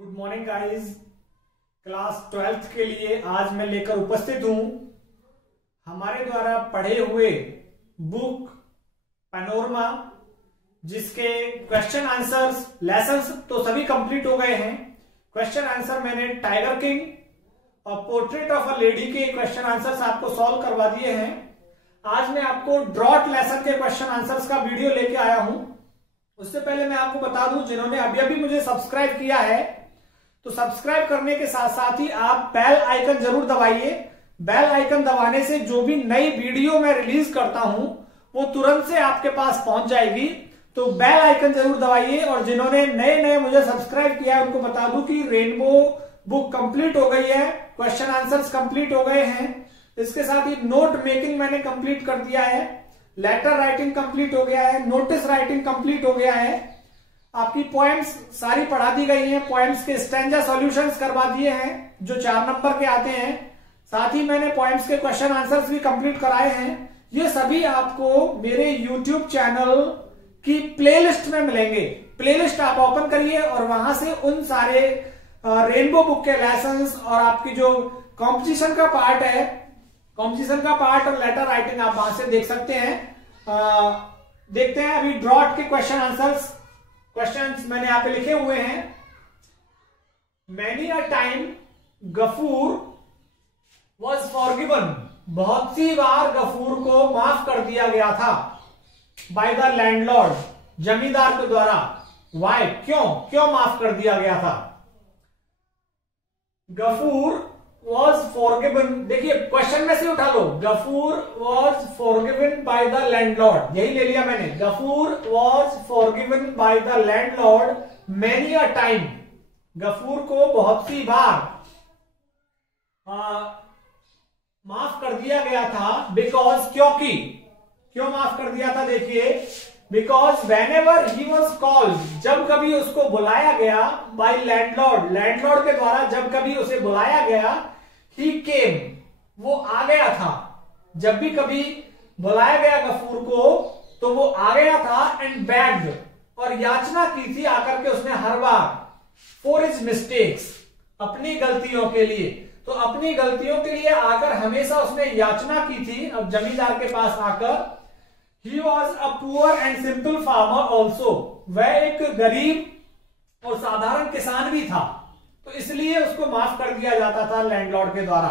Good morning guys. Class 12th के लिए आज मैं लेकर उपस्थित हूं हमारे द्वारा पढ़े हुए बुक पैनोरमा, जिसके क्वेश्चन आंसर्स लेसन्स तो सभी कंप्लीट हो गए हैं। क्वेश्चन आंसर मैंने टाइगर किंग और पोर्ट्रेट ऑफ अ लेडी के क्वेश्चन आंसर्स आपको सॉल्व करवा दिए हैं। आज मैं आपको ड्रॉट लेसन के क्वेश्चन आंसर्स का वीडियो लेके आया हूं। उससे पहले मैं आपको बता दूं, जिन्होंने अभी मुझे सब्सक्राइब किया है तो सब्सक्राइब करने के साथ साथ ही आप बेल आइकन जरूर दबाइए। बेल आइकन दबाने से जो भी नई वीडियो मैं रिलीज करता हूं वो तुरंत से आपके पास पहुंच जाएगी। तो बेल आइकन जरूर दबाइए। और जिन्होंने नए मुझे सब्सक्राइब किया है उनको बता दूं कि रेनबो बुक कंप्लीट हो गई है, क्वेश्चन आंसर्स कंप्लीट हो गए हैं। इसके साथ ही नोट मेकिंग मैंने कंप्लीट कर दिया है, लेटर राइटिंग कंप्लीट हो गया है, नोटिस राइटिंग कंप्लीट हो गया है, आपकी पोएम्स सारी पढ़ा दी गई हैं, पोएम्स के स्टैंजा सॉल्यूशंस करवा दिए हैं जो 4 नंबर के आते हैं। साथ ही मैंने पोएम्स के क्वेश्चन आंसर्स भी कंप्लीट कराए हैं। ये सभी आपको मेरे यूट्यूब चैनल की प्लेलिस्ट में मिलेंगे। प्लेलिस्ट आप ओपन करिए और वहां से उन सारे रेनबो बुक के लेसन्स और आपकी जो कॉम्पिटिशन का पार्ट है, कॉम्पिटिशन का पार्ट और लेटर राइटिंग आप वहां से देख सकते हैं। देखते हैं अभी ड्रॉट के क्वेश्चन आंसर्स। क्वेश्चंस मैंने यहां पे लिखे हुए हैं। Many a time Gafur was forgiven, बहुत सी बार गफूर को माफ कर दिया गया था। बाय द लैंडलॉर्ड, जमींदार के द्वारा। वाई, क्यों माफ कर दिया गया था? गफूर वॉज फॉरगिवन, देखिए क्वेश्चन में से उठा लो, Gafoor was forgiven by the landlord, यही ले लिया मैंने। Gafoor was forgiven by the landlord many a time, Gafoor को बहुत सी बार माफ कर दिया गया था। बिकॉज, क्यों माफ कर दिया था? देखिए, because when ever he was called, जब कभी उसको बुलाया गया, बाय लैंडलॉर्ड, लैंडलॉर्ड के द्वारा जब कभी उसे बुलाया गया, ही केम, वो आ गया था। जब भी कभी बुलाया गया गफूर को तो वो आ गया था। एंड बेग्ड, और याचना की थी आकर के उसने हर बार, फॉर हिज मिस्टेक्स, अपनी गलतियों के लिए। तो अपनी गलतियों के लिए आकर हमेशा उसने याचना की थी। अब जमींदार के पास आकर, He was a poor and simple farmer also, वह एक गरीब और साधारण किसान भी था, तो इसलिए उसको माफ कर दिया जाता था लैंडलॉर्ड के द्वारा।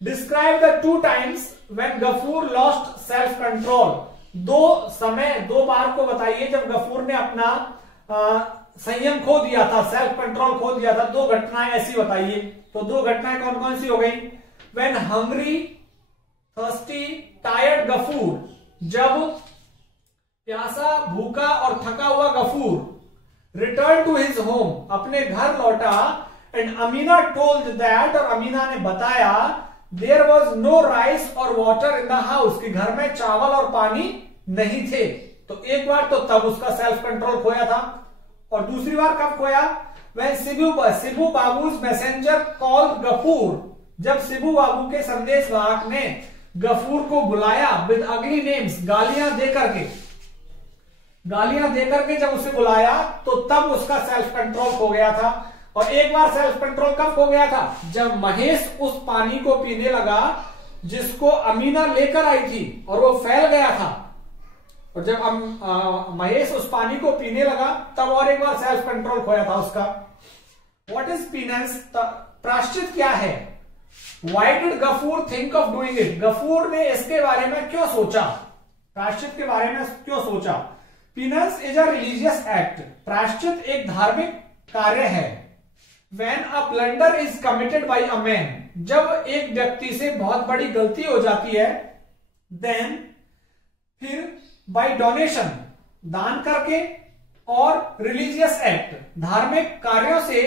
Describe the 2 times when Ghafoor lost self control, दो बार को बताइए जब गफूर ने अपना संयम खो दिया था, सेल्फ कंट्रोल खो दिया था। 2 घटनाएं ऐसी बताइए। तो 2 घटनाएं कौन कौन सी हो गई? When hungry, thirsty, tired Ghafoor, जब प्यासा, भूखा और थका हुआ Gafur return to his home, अपने घर लौटा। एंड अमीना टोल्ड दैट, और अमीना ने बताया, देयर वॉज नो राइस और वाटर इन द हाउस, कि घर में चावल और पानी नहीं थे। तो एक बार तो तब उसका सेल्फ कंट्रोल खोया था, और दूसरी बार कब खोया? वह सिबू बाबूज मैसेंजर कॉल्ड गफूर, जब सिबू बाबू के संदेशवाहक ने गफूर को बुलाया विद अगली नेम्स, गालियां देकर के जब उसे बुलाया तो तब उसका सेल्फ कंट्रोल खो गया था। और एक बार सेल्फ कंट्रोल कब खो गया था? जब महेश उस पानी को पीने लगा जिसको अमीना लेकर आई थी और वो फैल गया था। और जब महेश उस पानी को पीने लगा तब और एक बार सेल्फ कंट्रोल खोया था उसका। What is पीनेंस? प्रायश्चित क्या है? Why did Ghafoor think of doing it? Ghafoor ने इसके बारे में क्यों सोचा? प्रायश्चित के बारे में क्यों सोचा? Penance is a religious act. प्रायश्चित एक धार्मिक कार्य है। When a blunder is committed by a man, जब एक व्यक्ति से बहुत बड़ी गलती हो जाती है, then फिर by donation, दान करके, और religious act, धार्मिक कार्यों से,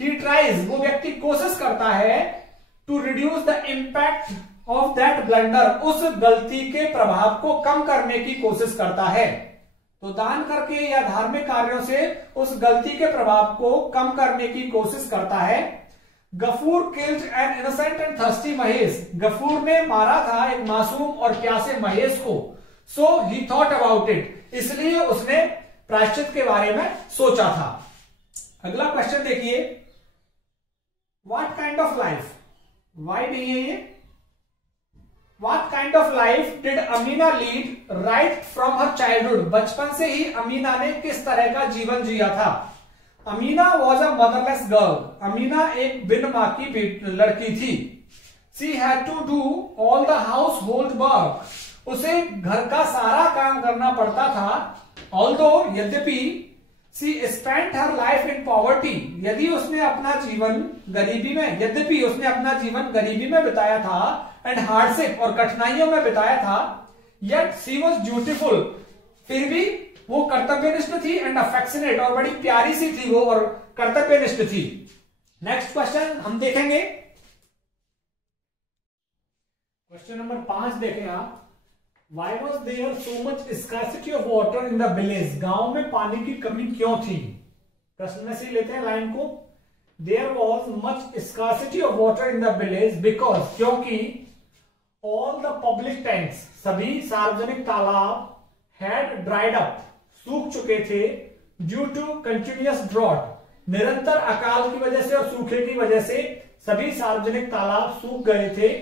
he tries, वो व्यक्ति कोशिश करता है, to reduce the impact of that blunder, उस गलती के प्रभाव को कम करने की कोशिश करता है। तो दान करके या धार्मिक कार्यों से उस गलती के प्रभाव को कम करने की कोशिश करता है। Gafur killed an innocent and thirsty Mahesh, Gafur ने मारा था एक मासूम और प्यासे महेश को। So he thought about it, इसलिए उसने प्रायश्चित के बारे में सोचा था। अगला क्वेश्चन देखिए, what kind of life, why नहीं है ये, what kind of life did Amina lead right from her childhood, बचपन से ही अमीना ने किस तरह का जीवन जिया था। Amina was a motherless girl, Amina एक बिन मां की लड़की थी। She had to do all the household work, उसे घर का सारा काम करना पड़ता था। ऑल्दो यद्यपि she spent her life in poverty, यदि उसने अपना जीवन गरीबी में, यद्यपि उसने अपना जीवन गरीबी में बिताया था, एंड हार्डशिप और कठिनाइयों में बिताया था, येट शी वॉज ब्यूटिफुल, फिर भी वो कर्तव्यनिष्ठ थी, एंड अफेक्शनेट और बड़ी प्यारी सी थी वो और कर्तव्यनिष्ठ थी। नेक्स्ट क्वेश्चन हम देखेंगे, क्वेश्चन नंबर 5 देखें आप। Why was there so much scarcity of water in the village? गांव में पानी की कमी क्यों थी? प्रश्न में से लेते हैं लाइन को। There was much scarcity of water in the village because, क्योंकि all the public tanks, सभी सार्वजनिक तालाब had dried up, सूख चुके थे, due to continuous drought, निरंतर अकाल की वजह से और सूखे की वजह से सभी सार्वजनिक तालाब सूख गए थे।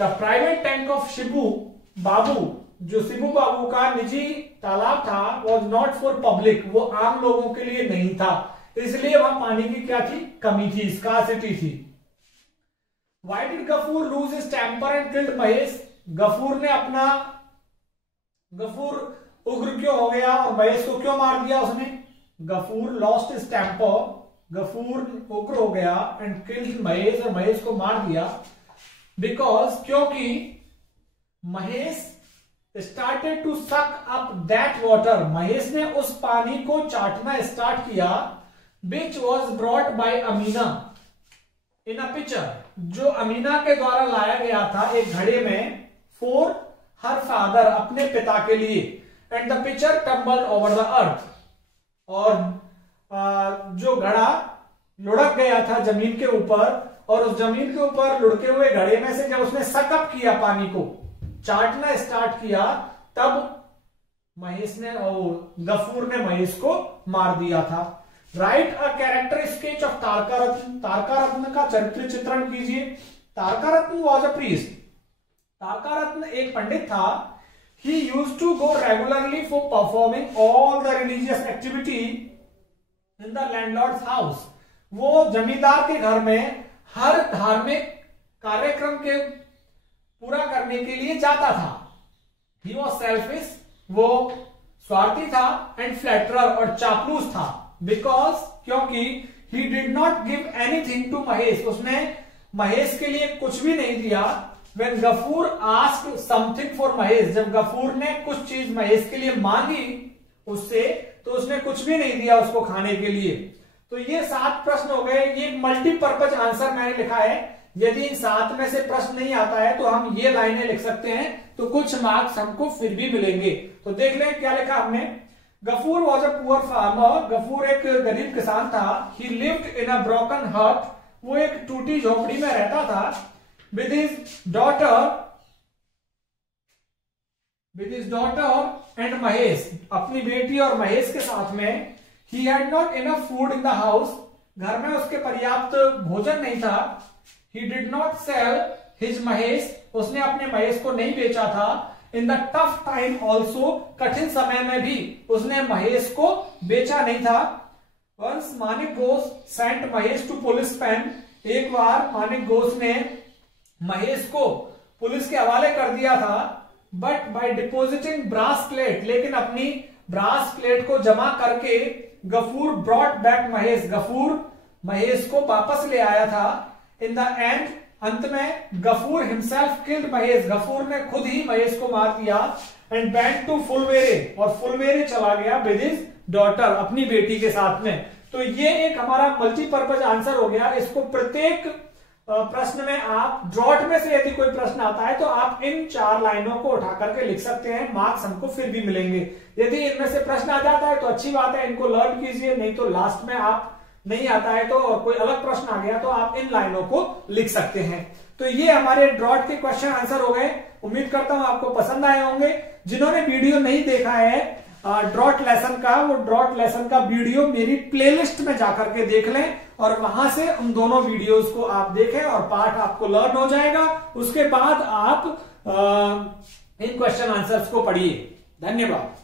The private tank of Shibu बाबू, जो शिबू बाबू का निजी तालाब था, वॉज नॉट फॉर पब्लिक, वो आम लोगों के लिए नहीं था, इसलिए वहां पानी की क्या थी, कमी थी, स्कार्सिटी थी। Why did Gafur lose his temper and killed Mahesh? Gafur उग्र क्यों हो गया और महेश को क्यों मार दिया उसने? Gafur lost his temper, Gafur उग्र हो गया, एंड किल्ड महेश, और महेश को मार दिया। बिकॉज, क्योंकि Mahesh started to suck up that water, Mahesh ने उस पानी को चाटना स्टार्ट किया, which was brought by Amina in a picture, जो अमीना के द्वारा लाया गया था एक घड़े में, फॉर हर फादर, अपने पिता के लिए, and the picture tumbled over the earth, और जो घड़ा लुढ़क गया था जमीन के ऊपर, और उस जमीन के ऊपर लुढ़के हुए घड़े में से जब उसने सकअप किया, पानी को चाटना स्टार्ट किया, तब महेश ने, गफूर ने महेश को मार दिया था। Write a character sketch of Tarakaratna, Tarakaratna का चरित्र चित्रण कीजिए। तारकारत्न वॉज अ प्रीस्ट, तारकारत्न एक पंडित था। He used to go regularly for performing all the religious activity in the landlord's house, वो जमींदार के घर में हर धार्मिक कार्यक्रम के पूरा करने के लिए जाता था। He was selfish, वो स्वार्थी था, एंड फ्लैटरर, और चापलूस था। बिकॉज, क्योंकि he did not give anything to Mahesh, उसने महेश के लिए कुछ भी नहीं दिया। When Ghafoor asked something for Mahesh, जब गफूर ने कुछ चीज महेश के लिए मांगी उससे, तो उसने कुछ भी नहीं दिया उसको खाने के लिए। तो ये 7 प्रश्न हो गए। ये मल्टीपर्पज आंसर मैंने लिखा है। यदि इन 7 में से प्रश्न नहीं आता है तो हम ये लाइनें लिख सकते हैं, तो कुछ मार्क्स हमको फिर भी मिलेंगे। तो देख लें क्या लिखा हमने। Gafur was a poor farmer, Gafur एक गरीब किसान था। ही लिव्ड इन अ ब्रोकन हट, वो एक टूटी झोपड़ी में रहता था। With his daughter and Mahesh, अपनी बेटी और महेश के साथ में। He had not enough food in the house, घर में उसके पर्याप्त भोजन नहीं था। He did not sell his Mahesh, उसने अपने महेश को नहीं बेचा था। In the tough time also, कठिन समय में भी उसने महेश को बेचा नहीं था। Once Manik Ghosh sent Mahesh to police pen, एक बार मानिक घोष ने महेश को पुलिस के हवाले कर दिया था। But by depositing brass plate, लेकिन अपनी ब्रास प्लेट को जमा करके गफूर brought back महेश, गफूर महेश को वापस ले आया था। इन द एंड, अंत में गफूर हिमसेल्फ किल्ड महेश, गफूर ने खुद ही महेश को मार दिया। एंड वेंट टू फुलवेरे, और फुलवेरे चला गया विद हिज डॉटर, अपनी बेटी के साथ में। तो ये एक हमारा मल्टीपर्पज आंसर हो गया। इसको प्रत्येक प्रश्न में आप ड्रॉट में से यदि कोई प्रश्न आता है तो आप इन 4 लाइनों को उठा करके लिख सकते हैं, मार्क्स हमको फिर भी मिलेंगे। यदि इनमें से प्रश्न आ जाता है तो अच्छी बात है, इनको लर्न कीजिए, नहीं तो लास्ट में आप नहीं आता है तो कोई अलग प्रश्न आ गया तो आप इन लाइनों को लिख सकते हैं। तो ये हमारे ड्रॉट के क्वेश्चन आंसर हो गए। उम्मीद करता हूं आपको पसंद आए होंगे। जिन्होंने वीडियो नहीं देखा है ड्रॉट लेसन का, वो ड्रॉट लेसन का वीडियो मेरी प्लेलिस्ट में जाकर के देख लें और वहां से उन दोनों वीडियोस को आप देखें और पार्ट आपको लर्न हो जाएगा। उसके बाद आप इन क्वेश्चन आंसर्स को पढ़िए। धन्यवाद।